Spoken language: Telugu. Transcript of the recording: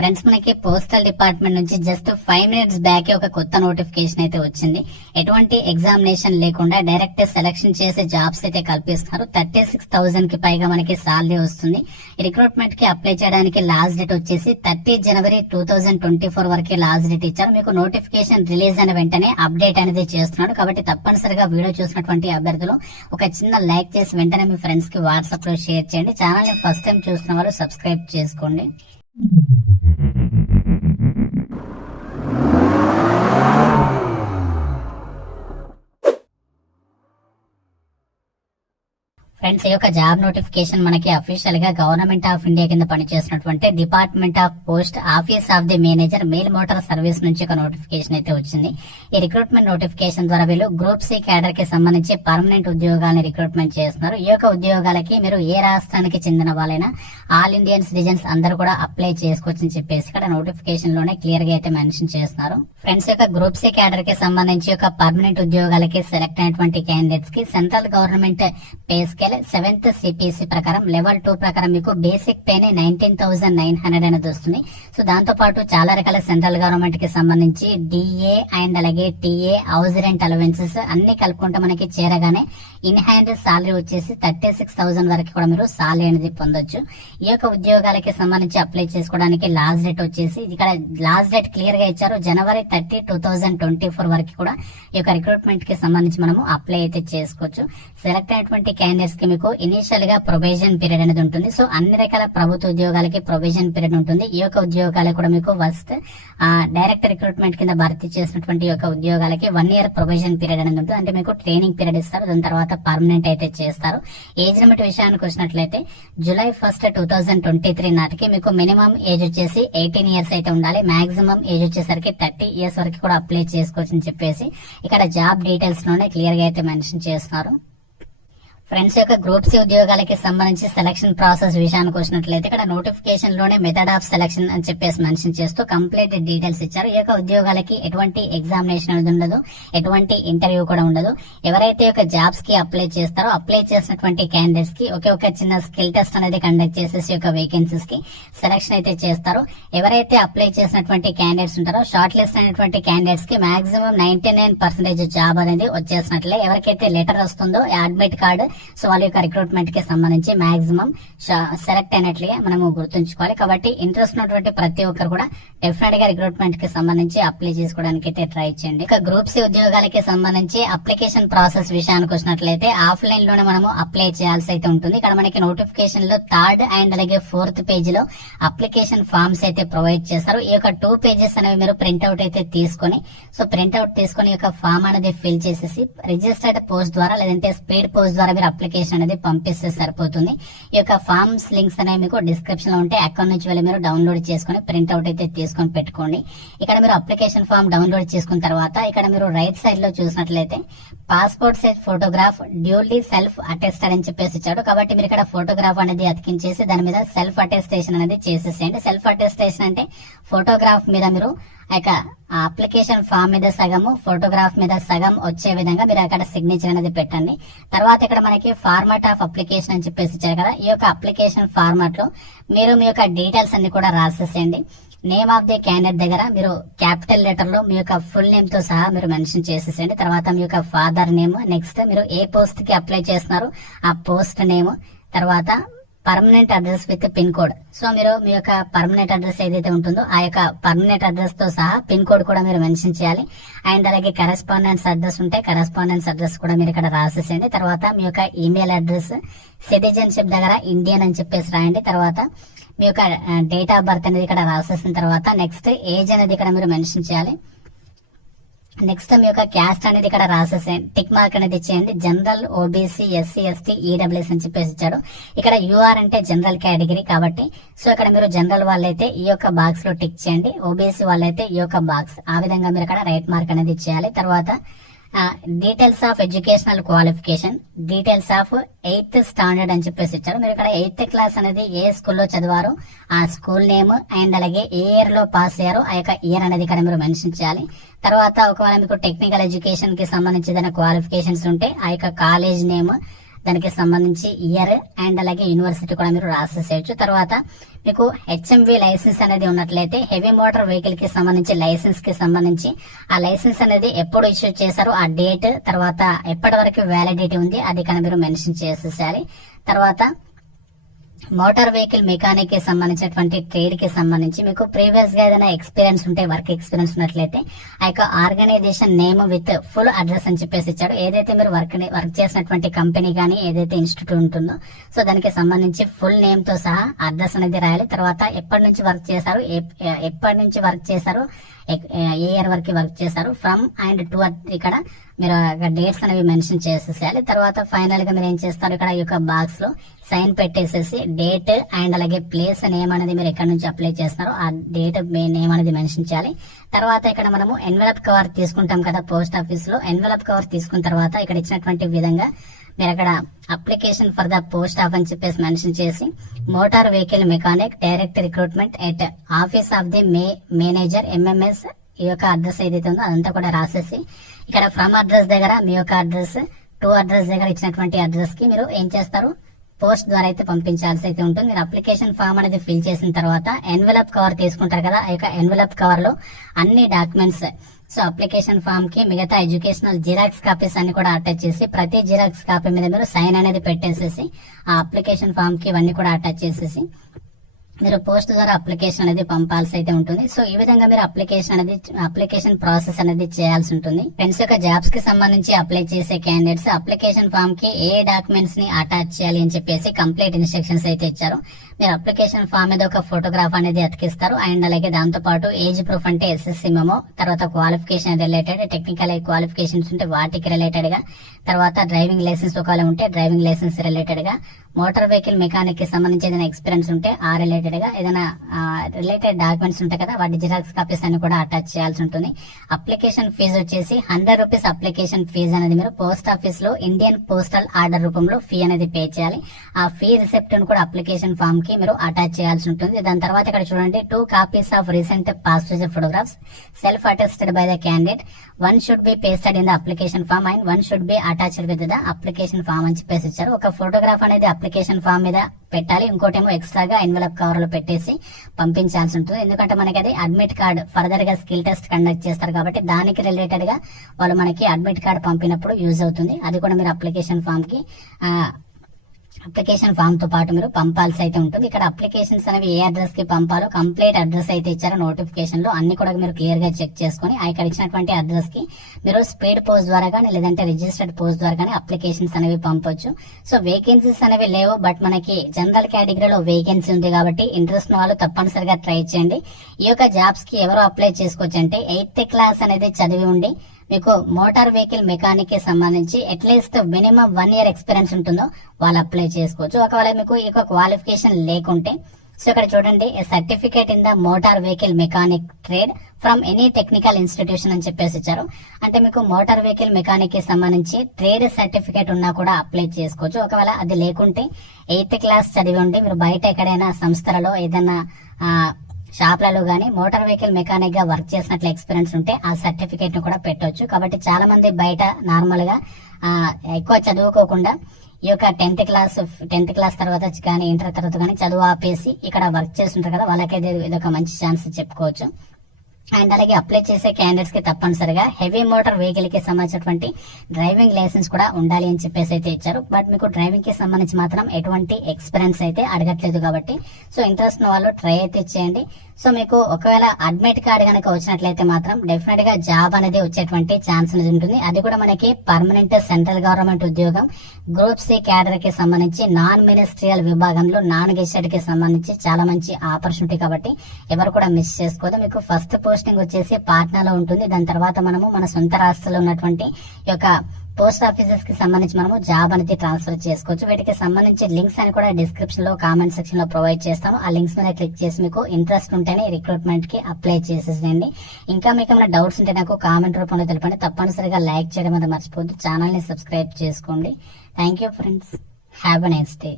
ఫ్రెండ్స్ మనకి పోస్టల్ డిపార్ట్మెంట్ నుంచి జస్ట్ ఫైవ్ మినిట్స్ బ్యాక్ ఒక కొత్త నోటిఫికేషన్ అయితే వచ్చింది. ఎటువంటి ఎగ్జామినేషన్ లేకుండా డైరెక్ట్ సెలక్షన్ చేసే జాబ్స్ అయితే కల్పిస్తున్నారు. థర్టీ సిక్స్ థౌసండ్కి పైగా మనకి సాలరీ వస్తుంది. రిక్రూట్మెంట్కి అప్లై చేయడానికి లాస్ట్ డేట్ వచ్చేసి thirty January two thousand twenty four వరకు లాస్ట్ డేట్ ఇచ్చారు. మీకు నోటిఫికేషన్ రిలీజ్ అయిన వెంటనే అప్డేట్ అనేది చేస్తున్నాడు. కాబట్టి తప్పనిసరిగా వీడియో చూసినటువంటి అభ్యర్థులు ఒక చిన్న లైక్ చేసి వెంటనే మీ ఫ్రెండ్స్కి వాట్సాప్లో షేర్ చేయండి. ఛానల్ని ఫస్ట్ టైం చూస్తున్న వాళ్ళు సబ్స్క్రైబ్ చేసుకోండి. ఫ్రెండ్స్ ఈ యొక్క జాబ్ నోటిఫికేషన్ మనకి అఫీషియల్గా గవర్నమెంట్ ఆఫ్ ఇండియా కింద పనిచేసినటువంటి department of post office of the manager mail motor service నుంచి ఒక నోటిఫికేషన్ అయితే వచ్చింది. ఈ రిక్రూట్మెంట్ నోటిఫికేషన్ ద్వారా వీళ్ళు గ్రూప్ సి క్యాడర్కి సంబంధించి పర్మనెంట్ ఉద్యోగాలను రిక్రూట్మెంట్ చేస్తున్నారు. ఈ యొక్క ఉద్యోగాలకి మీరు ఏ రాష్ట్రానికి చెందిన వాళ్ళైనా ఆల్ ఇండియన్ సిటిజన్స్ అందరూ కూడా అప్లై చేసుకోవచ్చు అని చెప్పేసి ఇక్కడ నోటిఫికేషన్లోనే క్లియర్గా అయితే మెన్షన్ చేస్తున్నారు. ఫ్రెండ్స్ యొక్క గ్రూప్ సి క్యాడర్కి సంబంధించి ఒక పర్మనెంట్ ఉద్యోగాలకి సెలెక్ట్ అయినటువంటి క్యాండిడేట్స్కి central government pay scale seventh CPC ప్రకారం లెవెల్ టూ ప్రకారం మీకు బేసిక్ పేనే నైన్టీన్ థౌసండ్ నైన్ హండ్రెడ్ అనేది వస్తుంది. సో దాంతో పాటు చాలా రకాల సెంట్రల్ గవర్నమెంట్కి సంబంధించి డిఏ అండ్ అలాగే టీఏ హౌస్ రెంట్ అలవెన్సెస్ అన్ని కలుపుకుంటే మనకి చేరగానే ఇన్ హ్యాండ్ సాలరీ వచ్చేసి థర్టీ సిక్స్ థౌసండ్ వరకు కూడా మీరు సాలరీ అనేది పొందొచ్చు. ఈ యొక్క ఉద్యోగాలకి సంబంధించి అప్లై చేసుకోవడానికి లాస్ట్ డేట్ వచ్చేసి ఇక్కడ లాస్ట్ డేట్ క్లియర్గా ఇచ్చారు. January thirty two thousand twenty four వరకు కూడా ఈ యొక్క రిక్రూట్మెంట్కి సంబంధించి మనము అప్లై అయితే చేసుకోవచ్చు. సెలెక్ట్ అయినటువంటి క్యాండిడేట్స్ కి మీకు ఇనిషియల్గా ప్రొవిజన్ పీరియడ్ అనేది ఉంటుంది. సో అన్ని రకాల ప్రభుత్వ ఉద్యోగాలకి ప్రొవిజన్ పీరియడ్ ఉంటుంది. ఈ యొక్క ఉద్యోగాలు కూడా మీకు ఫస్ట్ డైరెక్ట్ రిక్రూట్మెంట్ కింద భర్తీ చేసినటువంటి ఈ యొక్క ఉద్యోగాలకి వన్ ఇయర్ ప్రొవిజన్ పీరియడ్ అనేది ఉంటుంది. అంటే మీకు ట్రైనింగ్ పీరియడ్ ఇస్తారు. దాని తర్వాత పర్మనెంట్ అయితే చేస్తారు. ఏజ్ లిమిట్ విషయానికి వచ్చినట్లయితే July first two thousand twenty three నాటికి మీకు మినిమం ఏజ్ వచ్చేసి ఎయిటీన్ ఇయర్స్ అయితే ఉండాలి. మాక్సిమం ఏజ్ వచ్చేసరికి థర్టీ ఇయర్స్ వరకు కూడా అప్లై చేసుకోవచ్చు అని చెప్పేసి ఇక్కడ జాబ్ డీటెయిల్స్లోనే క్లియర్గా అయితే మెన్షన్ చేస్తున్నారు. ఫ్రెండ్స్ యొక్క గ్రూప్ సి ఉద్యోగాలకి సంబంధించి సెలక్షన్ ప్రాసెస్ విషయానికి వచ్చినట్లయితే ఇక్కడ నోటిఫికేషన్లోనే మెథడ్ ఆఫ్ సెలక్షన్ అని చెప్పేసి మెన్షన్ చేస్తూ కంప్లీట్ డీటెయిల్స్ ఇచ్చారు. ఈ యొక్క ఉద్యోగాలకి ఎటువంటి ఎగ్జామినేషన్ అనేది ఉండదు. ఎటువంటి ఇంటర్వ్యూ కూడా ఉండదు. ఎవరైతే యొక్క జాబ్స్కి అప్లై చేస్తారో అప్లై చేసినటువంటి క్యాండిడేట్స్కి ఒకే ఒక చిన్న స్కిల్ టెస్ట్ అనేది కండక్ట్ చేసేసి యొక్క వేకెన్సీస్కి సెలక్షన్ అయితే చేస్తారు. ఎవరైతే అప్లై చేసినటువంటి క్యాండిడేట్స్ ఉంటారో షార్ట్ లిస్ట్ అయినటువంటి క్యాండిడేట్స్కి maximum ninety nine percentage job అనేది వచ్చేసినట్లే. ఎవరికైతే లెటర్ వస్తుందో అడ్మిట్ కార్డు సో వాళ్ళ యొక్క రిక్రూట్మెంట్కి సంబంధించి మాక్సిమం సెలెక్ట్ అయినట్లుగా మనము గుర్తుంచుకోవాలి. కాబట్టి ఇంట్రెస్ట్ ఉన్నటువంటి ప్రతి ఒక్కరు కూడా డెఫినెట్గా రిక్రూట్మెంట్కి సంబంధించి అప్లై చేసుకోవడానికి అయితే ట్రై చేయండి. ఇక గ్రూప్ సి ఉద్యోగాలకి సంబంధించి అప్లికేషన్ ప్రాసెస్ విషయానికి వచ్చినట్లయితే ఆఫ్లైన్లోనే మనము అప్లై చేయాల్సి అయితే ఉంటుంది. ఇక్కడ మనకి నోటిఫికేషన్లో థర్డ్ అండ్ అలాగే ఫోర్త్ పేజ్లో అప్లికేషన్ ఫామ్స్ అయితే ప్రొవైడ్ చేస్తారు. ఈ యొక్క టూ పేజెస్ అనేవి మీరు ప్రింట్అవుట్ అయితే తీసుకొని సో ప్రింట్అవుట్ తీసుకొని ఈ యొక్క ఫామ్ అనేది ఫిల్ చేసేసి రిజిస్టర్డ్ పోస్ట్ ద్వారా లేదంటే స్పీడ్ పోస్ట్ ద్వారా మీరు అప్లికేషన్ అనేది పంపిస్తే సరిపోతుంది. ఈ యొక్క ఫామ్స్ లింక్స్ అనేవి మీకు డిస్క్రిప్షన్లో ఉంటే అక్కడ నుంచి వెళ్ళి మీరు డౌన్లోడ్ చేసుకుని ప్రింట్అవుట్ అయితే తీసుకొని పెట్టుకోండి. ఇక్కడ మీరు అప్లికేషన్ ఫామ్ డౌన్లోడ్ చేసుకున్న తర్వాత ఇక్కడ మీరు రైట్ సైడ్లో చూసినట్లయితే passport size photograph duly self attested అని చెప్పేసి ఇచ్చాడు. కాబట్టి మీరు ఇక్కడ ఫోటోగ్రాఫ్ అనేది అతికించేసి దాని మీద సెల్ఫ్ అటెస్టేషన్ అనేది చేసేసేయండి. సెల్ఫ్ అటెస్టేషన్ అంటే ఫోటోగ్రాఫ్ మీద మీరు ఆ యొక్క అప్లికేషన్ ఫామ్ మీద సగము ఫోటోగ్రాఫ్ మీద సగం వచ్చే విధంగా మీరు అక్కడ సిగ్నేచర్ అనేది పెట్టండి. తర్వాత ఇక్కడ మనకి ఫార్మాట్ ఆఫ్ అప్లికేషన్ అని చెప్పేసి ఇచ్చారు కదా ఈ యొక్క అప్లికేషన్ ఫార్మాట్లో మీరు మీ యొక్క డీటెయిల్స్ అన్ని కూడా రాసేసేయండి. నేమ్ ఆఫ్ ది క్యాండిడేట్ దగ్గర మీరు క్యాపిటల్ లెటర్లో మీ యొక్క ఫుల్ నేమ్తో సహా మీరు మెన్షన్ చేసేసేయండి. తర్వాత మీ యొక్క ఫాదర్ నేమ్ నెక్స్ట్ మీరు ఏ పోస్ట్కి అప్లై చేస్తున్నారు ఆ పోస్ట్ నేమ్ తర్వాత permanent address with pin code. So మీరు మీ యొక్క పర్మనెంట్ అడ్రస్ ఏదైతే ఉంటుందో ఆ యొక్క పర్మనెంట్ అడ్రస్తో సహా పిన్ కోడ్ కూడా మీరు మెన్షన్ చేయాలి. అండ్ అలాగే కరెస్పాండెన్స్ అడ్రస్ ఉంటే కరెస్పాండెన్స్ అడ్రస్ కూడా మీరు ఇక్కడ రాసేసేయండి. తర్వాత మీ యొక్క ఈమెయిల్ అడ్రస్ సిటిజన్షిప్ దగ్గర ఇండియన్ అని చెప్పేసి రాయండి. తర్వాత మీ యొక్క డేట్ ఆఫ్ బర్త్ అనేది ఇక్కడ రాసేసిన తర్వాత నెక్స్ట్ ఏజ్ అనేది ఇక్కడ మీరు మెన్షన్ చేయాలి. నెక్స్ట్ మీ యొక్క క్యాస్ట్ అనేది ఇక్కడ రాసేసేయండి. టిక్ మార్క్ అనేది ఇచ్చేయండి. General OBC SC ST EWS అని చెప్పేసి ఇచ్చాడు. ఇక్కడ యూఆర్ అంటే జనరల్ కేటగిరీ కాబట్టి సో ఇక్కడ మీరు జనరల్ వాళ్ళైతే ఈ యొక్క బాక్స్లో టిక్ చేయండి. ఓబీసీ వాళ్ళైతే ఈ యొక్క బాక్స్ ఆ విధంగా మీరు ఇక్కడ రైట్ మార్క్ అనేది ఇచ్చేయాలి. తర్వాత details of educational qualification details of eighth standard అని చెప్పేసి ఇచ్చారు. మీరు ఇక్కడ ఎయిత్ క్లాస్ అనేది ఏ స్కూల్లో చదివారు ఆ స్కూల్ నేమ్ అండ్ అలాగే ఏ ఇయర్లో పాస్ అయ్యారు ఆ యొక్క ఇయర్ అనేది ఇక్కడ మీరు మెన్షన్ చేయాలి. తర్వాత ఒకవేళ మీకు టెక్నికల్ ఎడ్యుకేషన్కి సంబంధించిన క్వాలిఫికేషన్స్ ఉంటే ఆ యొక్క కాలేజ్ నేమ్ దానికి సంబంధించి ఇయర్ అండ్ అలాగే యూనివర్సిటీ కూడా మీరు రాసేసేయచ్చు. తర్వాత మీకు హెచ్ఎంవి లైసెన్స్ అనేది ఉన్నట్లయితే హెవీ మోటార్ వెహికల్కి సంబంధించి లైసెన్స్కి సంబంధించి ఆ లైసెన్స్ అనేది ఎప్పుడు ఇష్యూ చేశారో ఆ డేట్ తర్వాత ఎప్పటి వరకు వ్యాలిడిటీ ఉంది అది కానీ మీరు మెన్షన్ చేసేసారి తర్వాత మోటార్ వెహికల్ మెకానిక్కి సంబంధించినటువంటి ట్రేడ్కి సంబంధించి మీకు ప్రీవియస్గా ఏదైనా ఎక్స్పీరియన్స్ ఉంటే వర్క్ ఎక్స్పీరియన్స్ ఉన్నట్లయితే ఆ యొక్క organisation name with full address అని చెప్పేసి ఇచ్చాడు. ఏదైతే మీరు వర్క్ వర్క్ చేసినటువంటి కంపెనీ కానీ ఏదైతే ఇన్స్టిట్యూట్ ఉంటుందో సో దానికి సంబంధించి ఫుల్ నేమ్తో సహా అడ్రస్ అనేది రాయాలి. తర్వాత ఎప్పటి నుంచి వర్క్ చేశారు ఎప్పటి నుంచి వర్క్ చేశారు ఏ ఇయర్ వరకు వర్క్ చేశారు? ఫ్రమ్ అండ్ టు ఇక్కడ మీరు డేట్స్ అనేవి మెన్షన్ చేసేసేయాలి. తర్వాత ఫైనల్గా మీరు ఏం చేస్తారు? ఇక్కడ ఈ యొక్క బాక్స్లో సైన్ పెట్టేసేసి డేట్ అండ్ అలాగే ప్లేస్ నేమ్ అనేది మీరు ఎక్కడి నుంచి అప్లై చేస్తున్నారో ఆ డేట్ నేమ్ అనేది మెన్షన్ చేయాలి. తర్వాత ఇక్కడ మనము ఎన్వలప్ కవర్ తీసుకుంటాం కదా పోస్ట్ ఆఫీస్లో. ఎన్వలప్ కవర్ తీసుకున్న తర్వాత ఇక్కడ ఇచ్చినటువంటి విధంగా మీరు అక్కడ application for the post of అని చెప్పేసి మెన్షన్ చేసి motor vehicle mechanic direct recruitment at office of the may manager MMS ఈ యొక్క అడ్రస్ ఏదైతే ఉందో అదంతా కూడా రాసేసి ఇక్కడ ఫ్రమ్ అడ్రస్ దగ్గర మీ యొక్క అడ్రస్ టూ అడ్రస్ దగ్గర ఇచ్చినటువంటి అడ్రస్కి మీరు ఏం చేస్తారు? పోస్ట్ ద్వారా అయితే పంపించాల్సి అయితే ఉంటుంది. మీరు అప్లికేషన్ ఫామ్ అనేది ఫిల్ చేసిన తర్వాత ఎన్వెలప్ కవర్ తీసుకుంటారు కదా ఆ యొక్క ఎన్వెలప్ కవర్లో అన్ని డాక్యుమెంట్స్ సో అప్లికేషన్ ఫామ్కి మిగతా ఎడ్యుకేషనల్ జిరాక్స్ కాపీస్ అన్ని కూడా అటాచ్ చేసి ప్రతి జిరాక్స్ కాపీ మీద మీరు సైన్ అనేది పెట్టేసేసి ఆ అప్లికేషన్ ఫామ్కి ఇవన్నీ కూడా అటాచ్ చేసేసి మీరు పోస్ట్ ద్వారా అప్లికేషన్ అనేది పంపాల్సి అయితే ఉంటుంది. సో ఈ విధంగా మీరు అప్లికేషన్ అనేది అప్లికేషన్ ప్రాసెస్ అనేది చేయాల్సి ఉంటుంది. ఫ్రెండ్స్ యొక్క జాబ్స్కి సంబంధించి అప్లై చేసే క్యాండిడేట్స్ అప్లికేషన్ ఫామ్కి ఏ డాక్యుమెంట్స్ని అటాచ్ చేయాలి అని చెప్పేసి కంప్లీట్ ఇన్స్ట్రక్షన్స్ అయితే ఇచ్చారు. మీరు అప్లికేషన్ ఫామ్ మీద ఒక ఫోటోగ్రాఫ్ అనేది అతికిస్తారు. అండ్ అలాగే దాంతో పాటు ఏజ్ ప్రూఫ్ అంటే ఎస్ఎస్సి మెమో తర్వాత క్వాలిఫికేషన్ రిలేటెడ్ టెక్నికల్ క్వాలిఫికేషన్స్ ఉంటే వాటికి రిలేటెడ్గా తర్వాత డ్రైవింగ్ లైసెన్స్ ఒకవేళ ఉంటే డ్రైవింగ్ లైసెన్స్ రిలేటెడ్గా మోటార్ వెహికల్ మెకానిక్కి సంబంధించిన ఎక్స్పీరియన్స్ ఉంటే ఆ రిలేటెడ్ గా ఏదైనా రిలేటెడ్ డాక్యుమెంట్స్ ఉంటాయి కదా వాటి జిరాక్స్ కాపీస్ అన్ని కూడా అటాచ్ చేయాల్సి ఉంటుంది. అప్లికేషన్ ఫీజు వచ్చేసి హండ్రెడ్ రూపీస్ అప్లికేషన్ ఫీజు అనేది మీరు పోస్ట్ ఆఫీస్లో ఇండియన్ పోస్టల్ ఆర్డర్ రూపంలో ఫీ అనేది పే చేయాలి. ఆ ఫీ రిసెప్ట్ కూడా అప్లికేషన్ ఫామ్కి మీరు అటాచ్ చేయాల్సి ఉంటుంది. దాని తర్వాత ఇక్కడ చూడండి two copies of recent passport photographs self attested by the candidate one should be pasted in the application form and one should be attached with the application form అని చెప్పేసి ఇచ్చారు. ఒక ఫోటోగ్రాఫ్ అనేది అప్లికేషన్ ఫామ్ మీద పెట్టాలి. ఇంకోటేమో ఎక్స్ట్రాగా ఎన్వలప్ కవర్ లో పెట్టేసి పంపించాల్సి ఉంటుంది. ఎందుకంటే మనకి అది అడ్మిట్ కార్డ్ ఫర్దర్గా స్కిల్ టెస్ట్ కండక్ట్ చేస్తారు కాబట్టి దానికి రిలేటెడ్గా వాళ్ళు మనకి అడ్మిట్ కార్డ్ పంపినప్పుడు యూజ్ అవుతుంది. అది కూడా మీరు అప్లికేషన్ ఫామ్కి అప్లికేషన్ ఫామ్తో పాటు మీరు పంపాల్సి అయితే ఉంటుంది. ఇక్కడ అప్లికేషన్స్ అనేవి ఏ అడ్రస్కి పంపాలో కంప్లీట్ అడ్రస్ అయితే ఇచ్చారో. నోటిఫికేషన్లో అన్ని కూడా మీరు క్లియర్గా చెక్ చేసుకుని ఆ ఇక్కడ ఇచ్చినటువంటి అడ్రస్కి మీరు స్పీడ్ పోస్ట్ ద్వారా కానీ లేదంటే రిజిస్టర్డ్ పోస్ట్ ద్వారా కానీ అప్లికేషన్స్ అనేవి పంపొచ్చు. సో వేకెన్సీస్ అనేవి లేవు బట్ మనకి జనరల్ కేటగిరీలో వేకెన్సీ ఉంది కాబట్టి ఇంట్రెస్ట్ ఉన్న వాళ్ళు తప్పనిసరిగా ట్రై చేయండి. ఈ యొక్క జాబ్స్కి ఎవరు అప్లై చేసుకోవచ్చు అంటే ఎయిత్ క్లాస్ అనేది చదివి ఉండి మీకు మోటార్ వెహికల్ మెకానిక్కి సంబంధించి at least minimum one year experience ఉంటుందో వాళ్ళు అప్లై చేసుకోవచ్చు. ఒకవేళ మీకు ఈ క్వాలిఫికేషన్ లేకుంటే సో ఇక్కడ చూడండి certificate in the motor vehicle mechanic trade from any technical institution అని చెప్పేసి ఇచ్చారు. అంటే మీకు మోటార్ వెహికల్ మెకానిక్కి సంబంధించి ట్రేడ్ సర్టిఫికేట్ ఉన్నా కూడా అప్లై చేసుకోవచ్చు. ఒకవేళ అది లేకుంటే ఎయిత్ క్లాస్ చదివి ఉండి మీరు బయట ఎక్కడైనా సంస్థలలో ఏదైనా షాప్లలో కానీ మోటార్ వెహికల్ మెకానిక్గా వర్క్ చేసినట్లు ఎక్స్పీరియన్స్ ఉంటే ఆ సర్టిఫికేట్ను కూడా పెట్టొచ్చు. కాబట్టి చాలా మంది బయట నార్మల్గా ఆ, ఎక్కువ చదువుకోకుండా ఈ యొక్క టెన్త్ క్లాస్ టెన్త్ క్లాస్ తర్వాత కానీ ఇంటర్ తర్వాత కానీ చదువు ఆపేసి ఇక్కడ వర్క్ చేస్తుంటారు కదా వాళ్ళకైతే ఇది ఒక మంచి ఛాన్స్ చెప్పుకోవచ్చు. అండ్ అలాగే అప్లై చేసే క్యాండిడేట్స్కి తప్పనిసరిగా హెవీ మోటార్ వెహికల్కి సంబంధించినటువంటి డ్రైవింగ్ లైసెన్స్ కూడా ఉండాలి అని చెప్పేసి అయితే ఇచ్చారు. బట్ మీకు డ్రైవింగ్కి సంబంధించి మాత్రం ఎటువంటి ఎక్స్పీరియన్స్ అయితే అడగట్లేదు కాబట్టి సో ఇంట్రెస్ట్ ఉన్న వాళ్ళు ట్రై అయితే చేయండి సో మీకు ఒకవేళ అడ్మిట్ కార్డ్ కనుక వచ్చినట్లయితే మాత్రం డెఫినెట్గా జాబ్ అనేది వచ్చేటువంటి ఛాన్స్ అనేది ఉంటుంది. అది కూడా మనకి పర్మనెంట్ సెంట్రల్ గవర్నమెంట్ ఉద్యోగం. గ్రూప్ సి క్యాడర్కి సంబంధించి నాన్ మినిస్ట్రియల్ విభాగంలో నాన్ గెస్టెడ్కి సంబంధించి చాలా మంచి ఆపర్చునిటీ కాబట్టి ఎవరు కూడా మిస్ చేసుకోదు. మీకు ఫస్ట్ పోస్టింగ్ వచ్చేసి పాట్నాలో ఉంటుంది. దాని తర్వాత మనము మన సొంత రాష్ట్రంలో ఉన్నటువంటి యొక్క పోస్ట్ ఆఫీసెస్కి సంబంధించి మనము జాబ్ అనేది ట్రాన్స్ఫర్ చేసుకోవచ్చు. వీటికి సంబంధించి లింక్స్ అని కూడా డిస్క్రిప్షన్లో కామెంట్ సెక్షన్లో ప్రొవైడ్ చేస్తాను ఆ లింక్స్ మీద క్లిక్ చేసి మీకు ఇంట్రెస్ట్ ఉంటేనే రిక్రూట్మెంట్కి అప్లై చేసేసేయండి. ఇంకా మీకు ఏమైనా డౌట్స్ ఉంటే నాకు కామెంట్ రూపంలో తెలపండి. తప్పనిసరిగా లైక్ చేయడం అది మర్చిపోద్దు ఛానల్ని సబ్స్క్రైబ్ చేసుకోండి. Thank you friends have a nice day